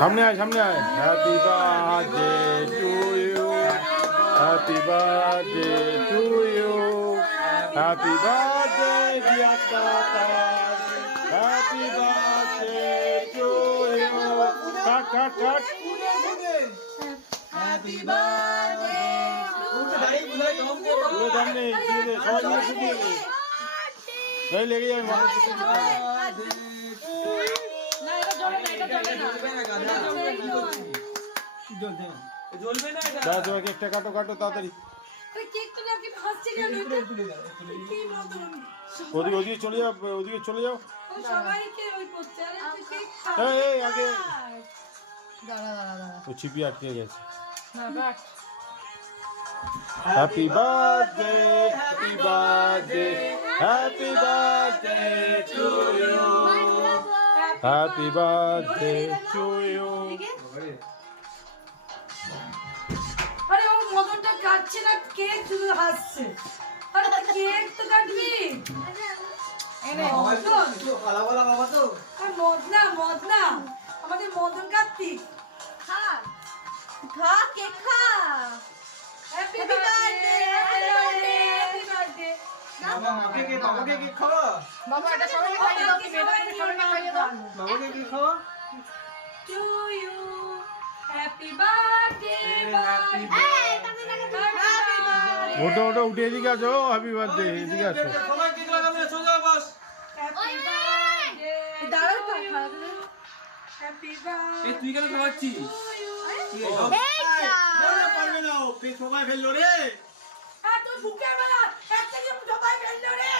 সামনে আয় সামনে আয়। Happy birthday to you, happy birthday to you, happy birthday dear কাকার, happy birthday to you. Cut cut cut. Happy birthday পুরো দাম নেই, দিয়ে দে, সবাই মিলে ফুটিয়ে দে। এই লেগে যাবে মানুষ। দাদা তোমার কেকটা কাটো কাটো তাড়াতাড়ি। ওদিকে ওদিকে চলে যাও, ওদিকে চলে যাও। এই আগে ও চিপি আটকে গেছে। Happy birthday, happy birthday, happy birthday to you, happy birthday to you. আরে ও মদনটা কাটছে না, কেক শুধু হাসছে। আরে কেক তো কাটবি। এনে বাবা তো মদ না আমাদের মদন কাটতি। খা খা কেক খা। Happy birthday, happy birthday. বাবাকে কি খাওয়া? বাবা এটা সবাই খাইয়ে দাও, তুমি এটা সবাই খাইয়ে দাও। বাবাকে কি খাওয়া? To you happy birthday birthday. ওটা ওটা উঠে এদিকে আসো। হ্যাপি বার্থডে এদিকে আসো। সবাই কেক লাগাবে, সোজা বস। Happy birthday. দাঁড়াও তো খা। Happy birthday. এই তুই কেন খাওয়াচ্ছিস? এই যা। পারবে না, ও সবাই ফেললো রে। তুই বুকের বেলা একটা যে সবাই ফেললো রে।